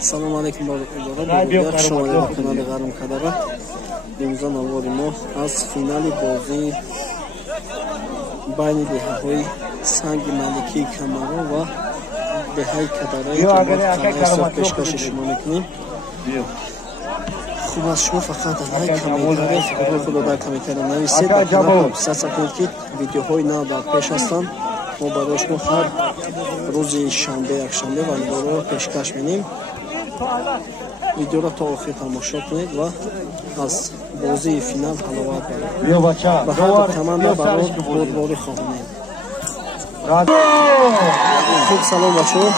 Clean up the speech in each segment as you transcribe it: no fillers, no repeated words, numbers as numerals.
Салом алейкум бародар, шумо дар канали Гарм Кадара. Имрӯза навори мо аз финали бозии байни деҳаҳои Санги Маликии Камаро ва деҳаи Кадараи ҷамоат пешкаши шумо мекунем. хуб аст, шумо фақат лайк комментарий дар комментария нависед ва подписатсия кунед ки видеоҳои нав дар пеш ҳастанд. мо барои шумо ҳар рӯзи шанбе якшанбе валидоро пешкаш менем. видеоро то охир тамошо кунед ва аз бозии финал ҳаловат баред. ба ҳар команда барои бурборӣ хоҳонем. хуб салом бачаҳо,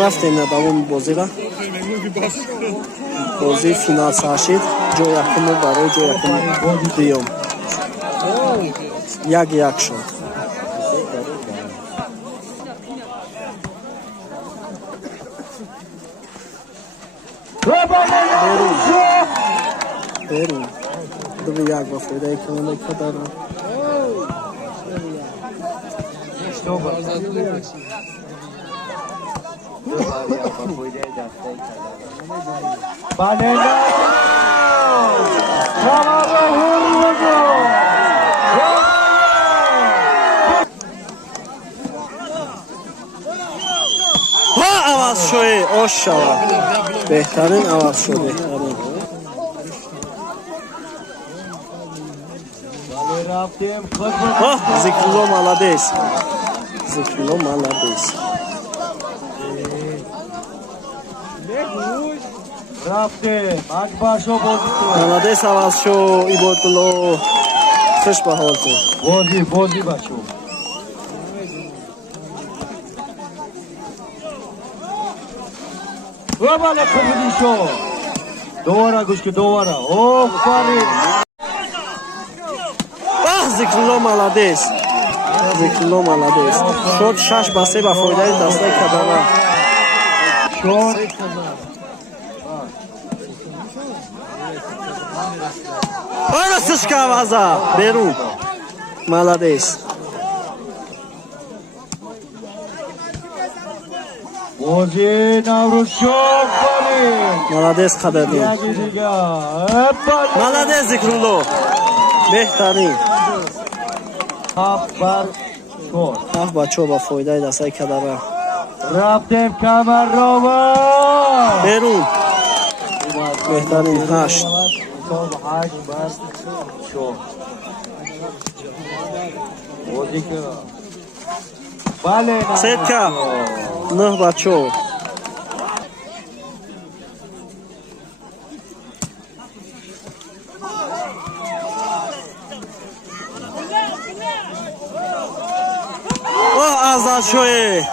рафтем на давоми бозира. бозии финал сашид ҷои якумо барои ҷои якуми дуюм 1-1 шуд. берун 2-1 ба фоидаи командаи Кадара. аваз шои ош шавад. беҳтарин аваз шо, беҳтарин. Зикрулло молодец. Зикрулло молодец. молодец аваз шо Ибодулло. хуш ба ҳол ту. бозӣ бачо. Вабале хубуди шо. Довара гӯшки довара. Офарин. Зикрулло молодец. Зикрулло молодец. Шот 6-3 ба фоидаи дастаи Кадара. Шот. Ана сушка аваза. Берун. Молодец. Бозӣ Наврӯз шофарин. молодец Қадардин. молодец Зикрулло. беҳтарин. 7 ба 4 ба фоидаи дастаи Кадара. рафтем камаррова. берун. беҳтарин 8. сетка 9 ба 4. азалшое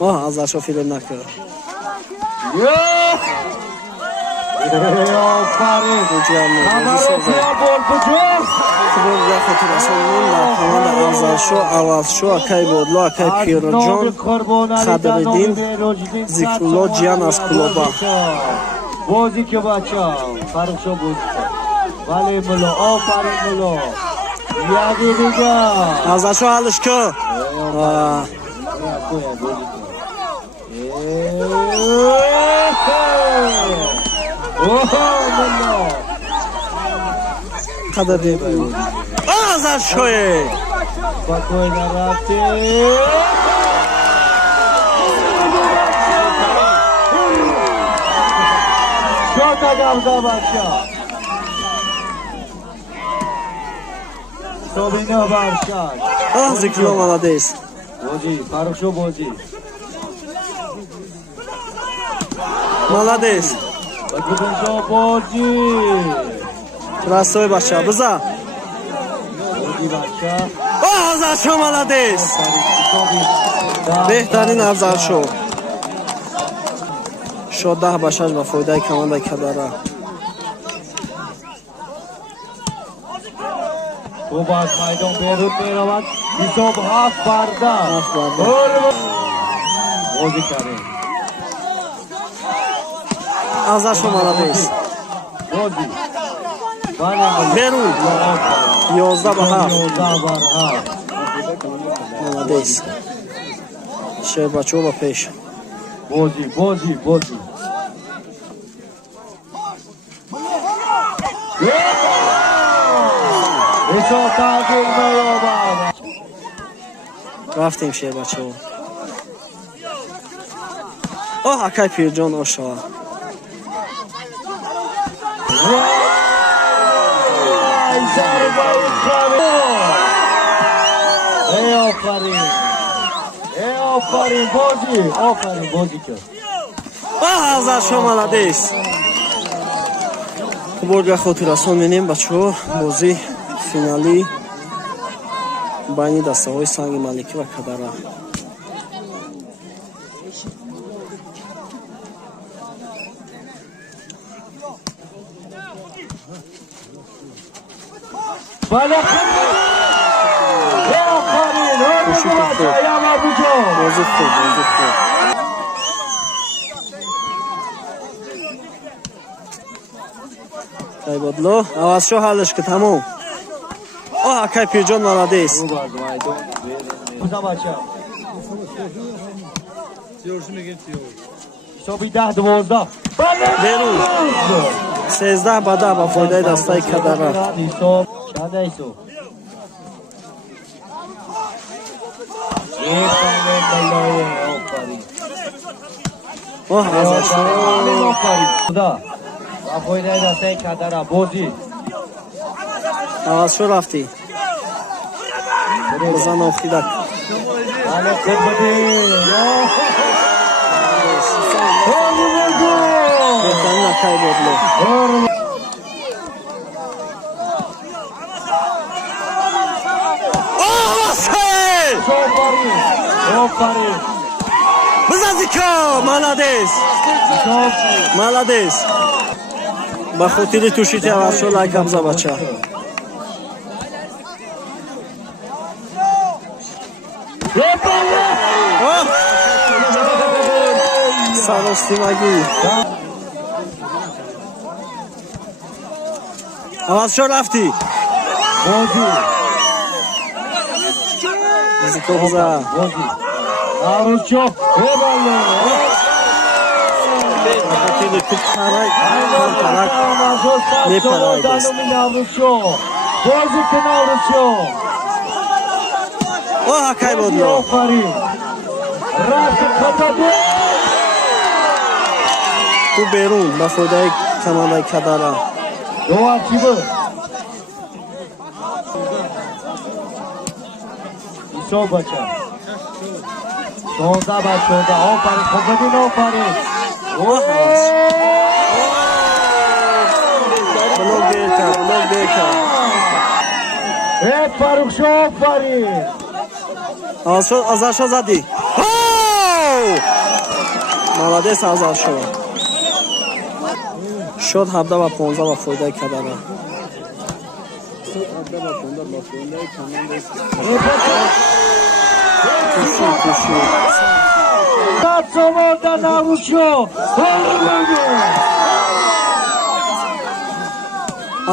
азалшо филм накард. авазшо акай бодло акай пироҷон Қадриddin Зикрулло ҷиян аз Кулоба. бозӣ ки бача фархшо буд. вале муло офарин муло. яги дига азалшо алишко. Қадриddin азалшое спокойно рафте. шота гавда бача. собино баршад. Зикрулло молодец. бозӣ фархшо бозӣ. молодец. бача бозӣ. красой бача биза. бозӣ бача. азалшо молодец. беҳтарин азалшо. шо 10 ба 6 ба фоидаи командаи Кадара. خوب از میدان بیرون میرود. حساب 7 بر 10. بازی کرده. Азашо молодец. Бози. Берун. 11 ба 7. 11 бар 7. Молодец. Щербачова пеш. Бози. Ишо тагир меёбад. Рафтем Щербачова. Акай Пирҷон ошава. Офарин бози кё. Азашо молодец. Хуборга хотиррасон менем бачаҳо бозӣ финалӣ байни дастаҳои Санги Маликӣ ва Кадара. Бозӣ хуб. Айбодло авазшо ҳаллаш ки тамом. Акай Пирҷон молодец. Берун 13 ба 10 ба фоидаи дастаи Кадара. Авазшо рафтӣ. Бозан офтидак. Беҳтарин акай бодло. Бизазика молодец. Молодец. Ба хотири тушити авазшо лайкам забача. Саростимагӣ. авазшо рафтӣ. Зикобза. Акай бодло. Ту берун ба фоидаи командаи Кадара. Ишобача. 16 ба 14. Офарин, Хубадин офарин. Блок Фарухшо офарин. Азашо задӣ. Молодец Азашо. Шод 17 ба 15 ба фоидаи Кадара.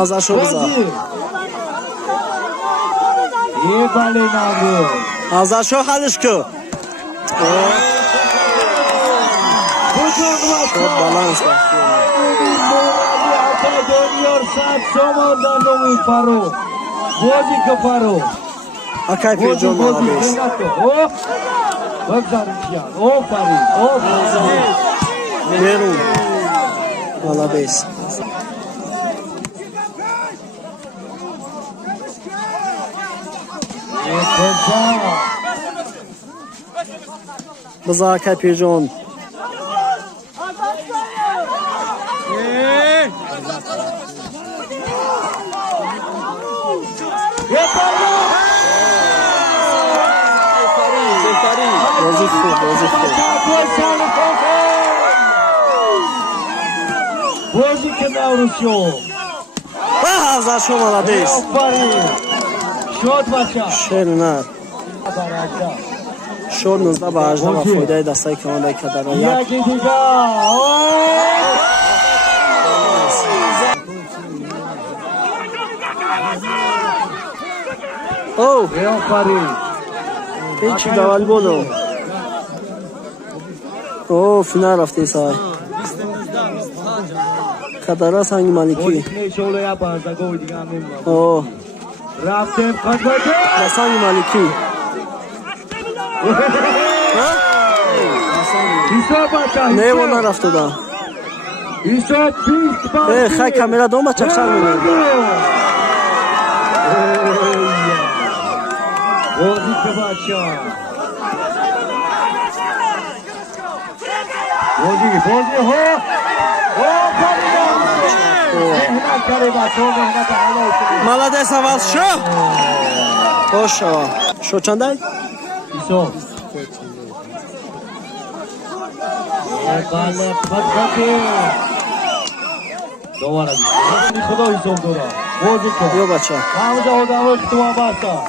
Азашо биза. Азашо ҳалиш кӯ. Шод баланс Акай Пирҷон молодец. Берун молодец. Биза Акай Пирҷон. Азашо молодец. Шернар. Шод 19 ба 18 ба фоидаи дастаи командаи Кадара. او آفرین. هیچی داول بودو. او فینال رفته سای. کدارا سنگ مالکی. شغل بارزا گوی دیگه هم نمی‌دونم. او رفتیم خدمت سنگ مالکی. حساب بچه نه وانا رفته دا. حساب 20 بار خیلی کامera دو بچه چشم می‌بینه. بازی که بچه بازی ها مهنت کرده بچه ها مهنت حالا مالادیس اول شو. خوش شو. شو چنده؟ حساب بله خدمتی دوباره بیشتر خدا حساب دارم بازی کن یو بچه همه جا دعوی اختوان بستا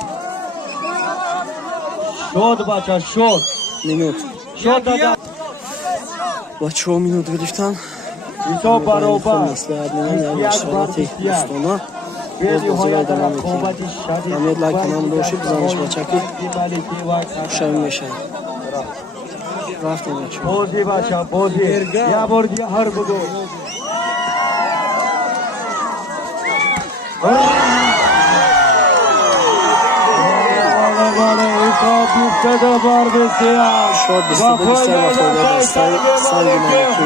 شد بچه شد مینوت شد دادا بچه ها مینوت گرفتن حساب برابر مسلحت میدن یا مشورتی استانا باز بازی باید دوام میکنیم همید لایک کنم دوشی بزنش بچه که خوشم میشه رفتیم بچه بازی بچه بازی یه بار دیگه هر بگو حساب 23 بار بسیار شد 22 بیشتر و فایده دستای سنگ مالکی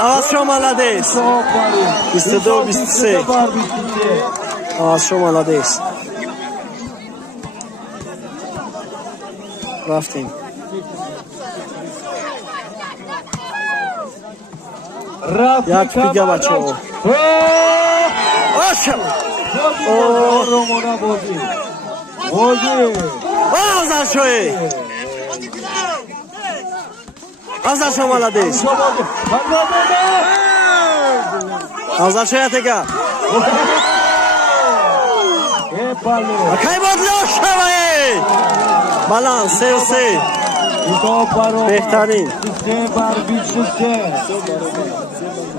آواز شو مالادیس 22 23 آواز شو مالادیس رفتیم یک دیگه بچه ها آشم آزر شوی آزر شو مالادیس آزر شوی تگه کی بدلو شوی بلان 3 بهترین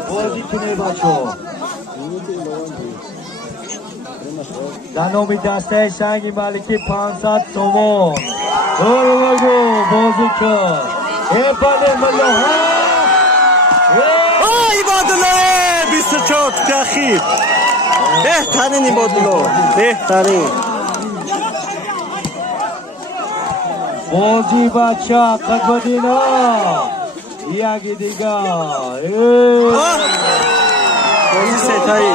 بازی کنه بچه ها در نامی دسته سنگ ملکی 500 تومان برو بگو بازی کن بله ملاها آی بادلو 24 تخیر بهترین این بادلو بهترین بازی بچه قد بدینا یکی دیگه بازی سیتایی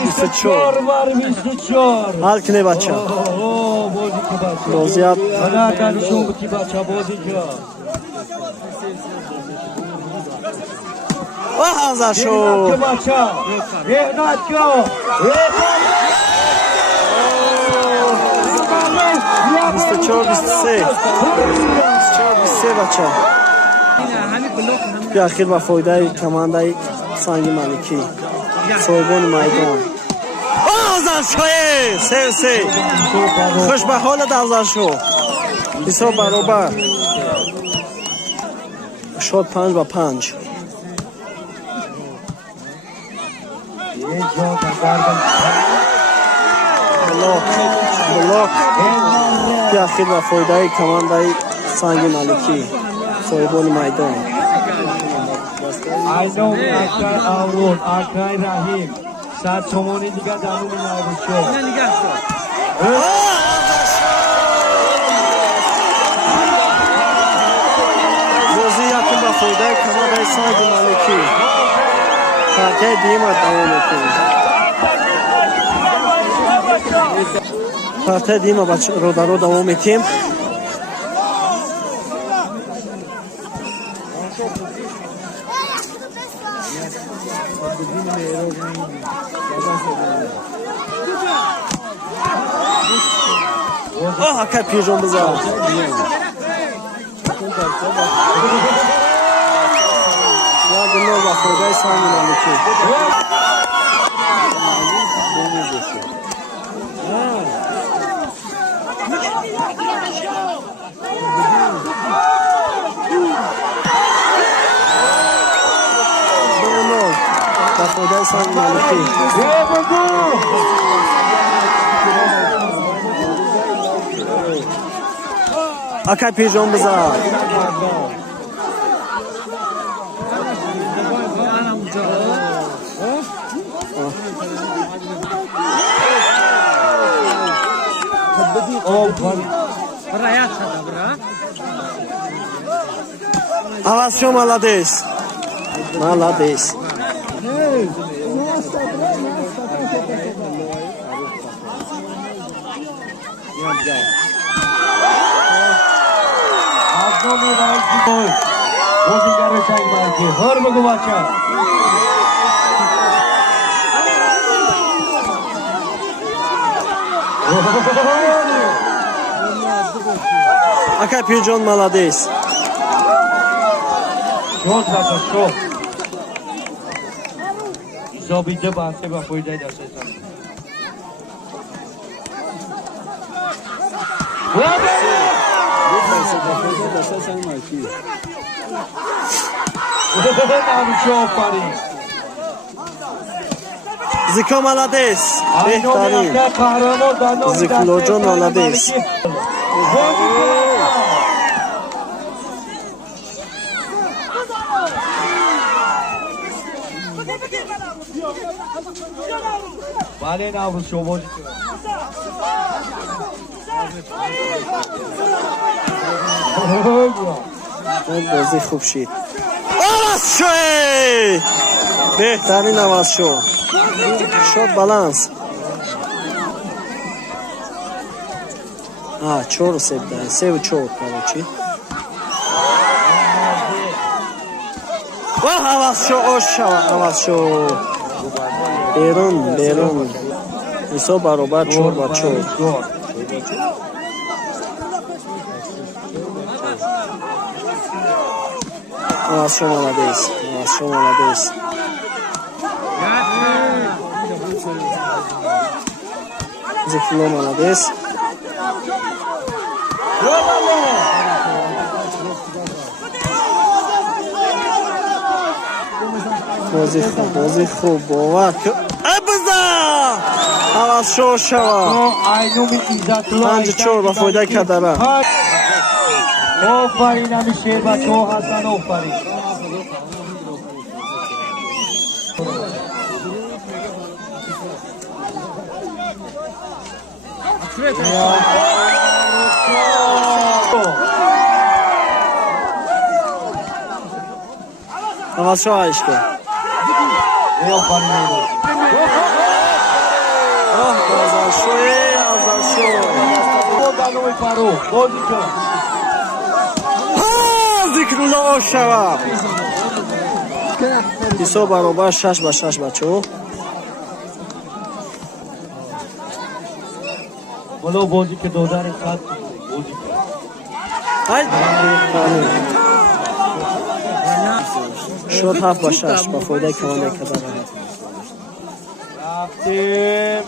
24 حال کنه بچه بازی اب آزر شو 24 23 بچه که اخیر با فایده کمانده سنگ مالکی صاحبان میدان آزر شوی 3 خوش به حالت آزر شو حساب برابر شد 5-5 بلاک که اخیر با فایده کمانده سنگ مالکی صاحبان میدان ایدام اکرای آورون اکرای رحیم 100 تومانی دیگه دانو می‌نوشه بازی یکم با فایده کمانده سنگ مالکی پرکه دیمه دوام میکنه پرته دیمه رو در رو دوام میکنیم که پیجون بزار یا گناه با خودای سنگ مالکی با فایده سال مالکی اکای پیجون بزار عوض شو مالادیس مالادیس Акай Пиджон молодец. Шот баша, шот. Забиде бахте ба фойдаи дастасан. Зико молодец. Бехтарин. Зиклоджон молодец. Бале навруз шо бозӣ кунад. بازی خوب شید. آواز شوی بهترین آواز شو شد بالانس چور سیب داره سیب چور کرده آواز شو آواز شو بیرون ایسا برابر چور با چور آواز شو молодец Зифло молодец بازی خوب باور ابزا آواز شو شوا پنج چور با فایده کدره آفرین همیشه با تو حسن آفرین آواز شو عشقه آفرین آواز شو دانوی فرو بازی کن ذکر الله شوا ایسا برابر 6 با 6 بچه ولو بازی که دودار ساعت بازی شد 7 با 6 با فایده کمانه که داره رفتیم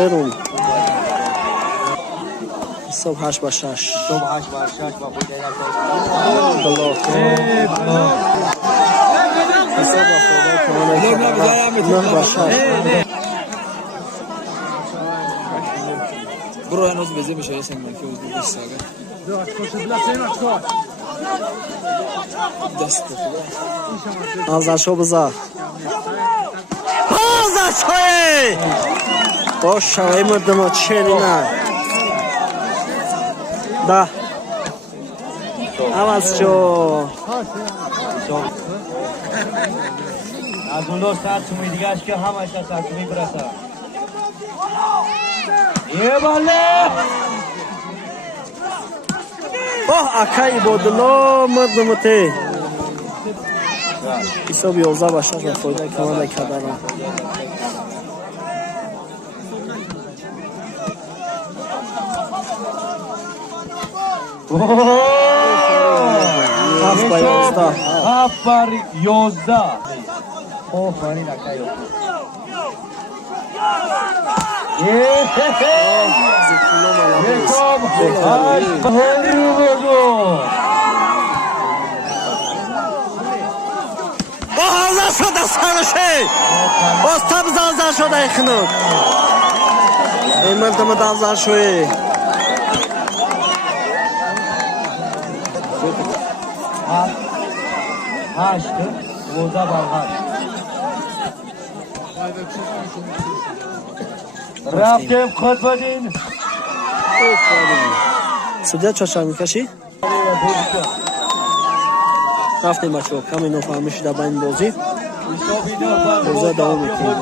بیرون صبح 8 با 6 صبح 8 با 6 با فایده بلا حساب با فایده کمانه 9 با 6 برو هنوز بزه میشه یه سنگ که وزدی دست ساگه دست بخدا آزاشو بزار آزاشوی باش شوی مردم چلی نه ده عوض شو از اون دو ساعت سومی دیگه اش که همش از ساعتمی برسه یه باله اکای بودلو مردم تی حساب 11 با 6 با فایده کمانه کدره هفت بر 11 آفرین اکایو Zikuna Malavis. Hazır şurada sarışı. Ostam hazır şurada yakınık. Emel tamam hazır şuraya. Haştı, Oza Balhaş. Raftem Khotbadin. Судья чашар мекаши? Рафтем бачаҳо, каме нофаҳмӣ шуда ба ин бозӣ. Бозӣ давом мекунем.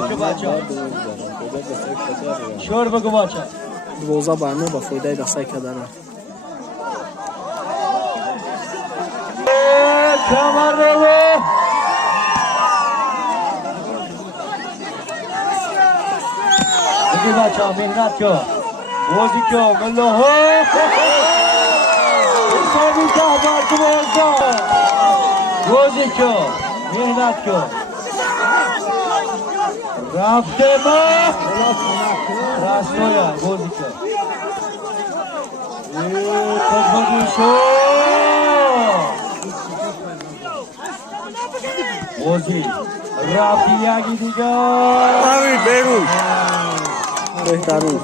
Шур бигӯ бача. 12-9 ба фоидаи дастаи Кадара. Камарова. Bugün bachcha mehnat ko. O'zi ko, milloho. Hisobida barkamozda. O'zi ko, mehnat ko. Raftema. Rastoya, o'zi ko. Qazbadi sho. O'zi. Rafiya gidiga. Avi Berun. Behtarun.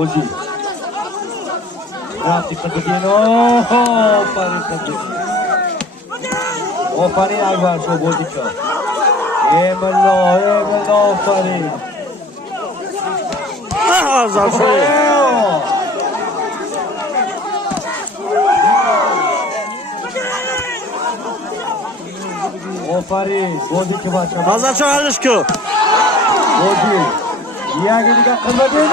Ozi. Rafi Kadino. Ofarin Akbar şu bozikço. Emello Ofarin. Hazır şuraya. Ofarin bozikço bachcha. Hazır çağırış ki. Bozi. Yagiga qilmadi.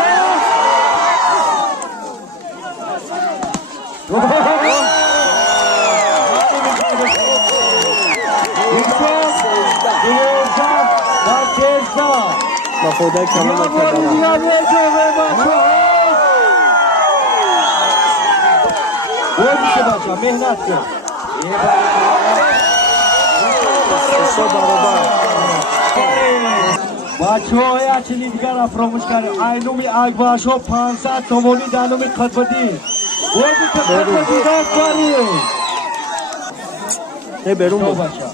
Ba foidaи Kanada Kadara. mehnat kıl. Bachoo ya chini digara promoshkar aynumi Akbarsho 500 tomoni danumi Khotbadi. O'zi Khotbadi doktori. Ne Berun bu? Bacha.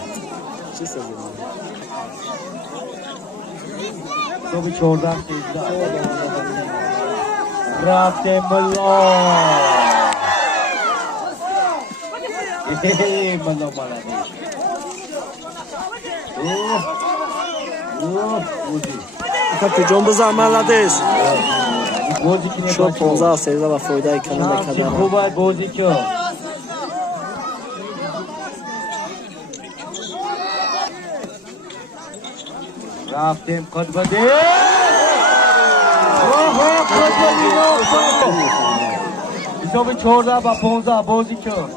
تو بھی چھوڑ دا رات ملو ملو مالا Fakat John Buzar Maladesh. گوزی کی Şu 15 sayıda ve foidaи Kanada Kadara. خوب ہے گوزی کیو رفتیم خطبه حسابی 14 با 15 بازی کن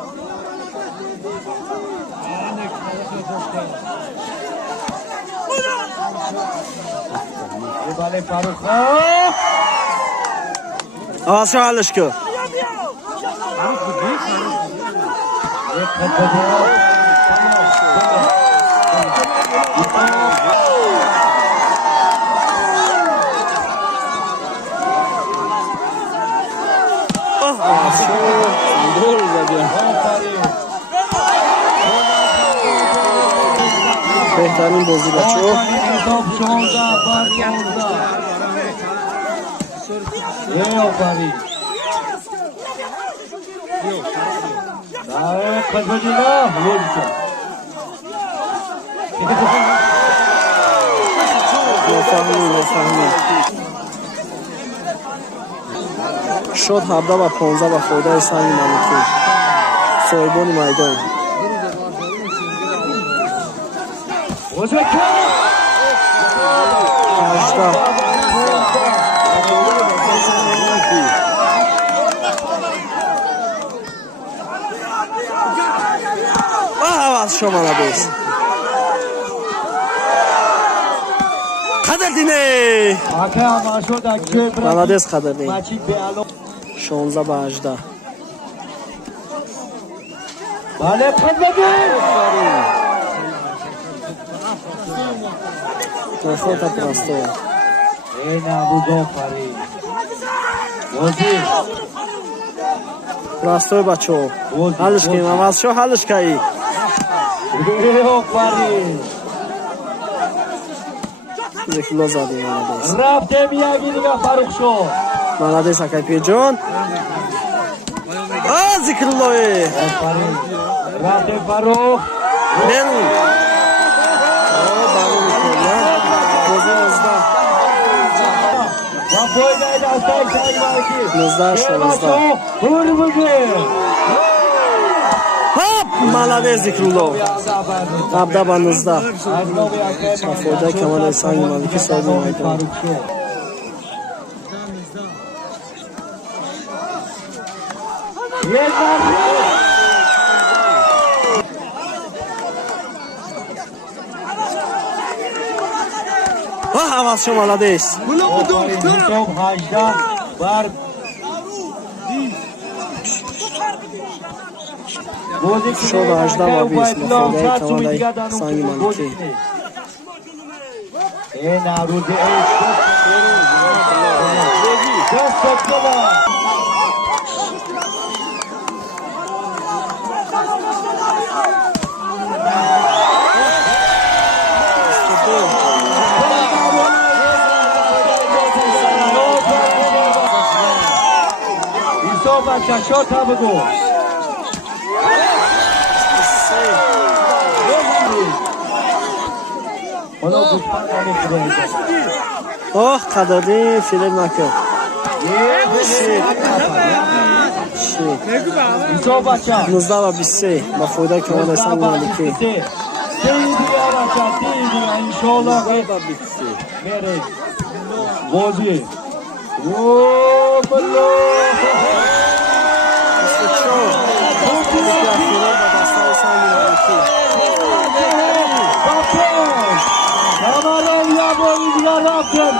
یه باله فاروق Havası alış ki. یک خطبه Gol zaten. Behtar'ın bozu Bachoo. نفهمی. شد 17 و 15 و فویدای سنگ ملکی. صاحبان میدان. Avazsho молодец. Qadrdiney. Aka Mashud aka Молодец Qadrdiney. Machik bealo. 16-18. Bale Qadrdiney. Охота простая. Ena budo pari. Vozi. Простой бачо. Халишки, Авазsho халишкай. Eo pari. Зикрло зади молодец. Raftem yaginiga Farruxsho. Молодец Акайпиҷон. Зикрлое. Pari. Raftem Farrux. Берун. Балу микона. Бози 19. Va foydaydi astak saymalki. 19-16. Hurbugi. Хоп, молодец Зикрулло. Абда ба 19. Aynovi aka. Foyda Kamol Sangi Maliki so'zi aytdi. Farruxsho. Yetar. Авазsho молодец. Top 18 bar. Шода 18 ба 20. Foyda Kamol Sangi Maliki. Ena rude Just Shot have a goal. Qadrdin film nakir. Sobacha. 19 va 23. Ba foyda Kamol Sangi Maliki. Inşallah. Mere. Vozi. Oh, ballo. Kamarov yaboyga raftem.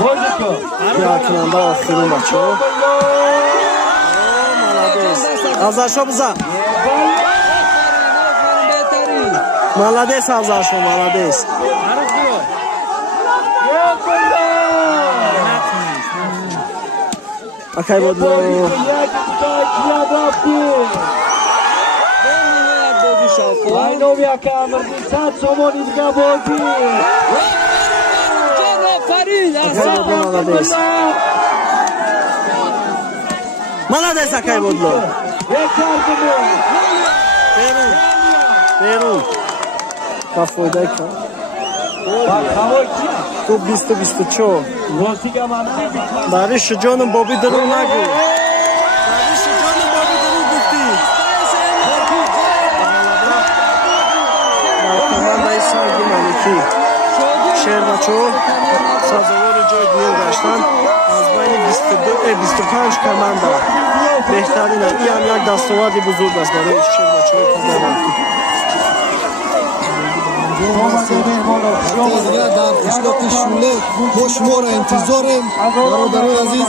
Voziko. Yakınanda oxirun bacho. Молодец. Avazsho biza. Молодец Avazsho, молодец. Akay bodlo. Aynovi aka amirdi 100 somon izga bo'ldi. Молодец. Молодец Akay bodlo. Берун. Ба foyda Kamol. Tu 20-24. Rosiga mana. Бариш ҷону боби дару нагӯ. Бариш ҷону боби дару гуфтӣ. Командаи Санги Малики. Шербачо сазовори ҷои дуюм гаштанд. Аз байни 22-25 команда. Беҳтарин аст. Ин ҳам як дастоварди бузург аст барои Шербачои Кузарак. дар қишлоқи Шуле мо шуморо интизорем бародарои азиз.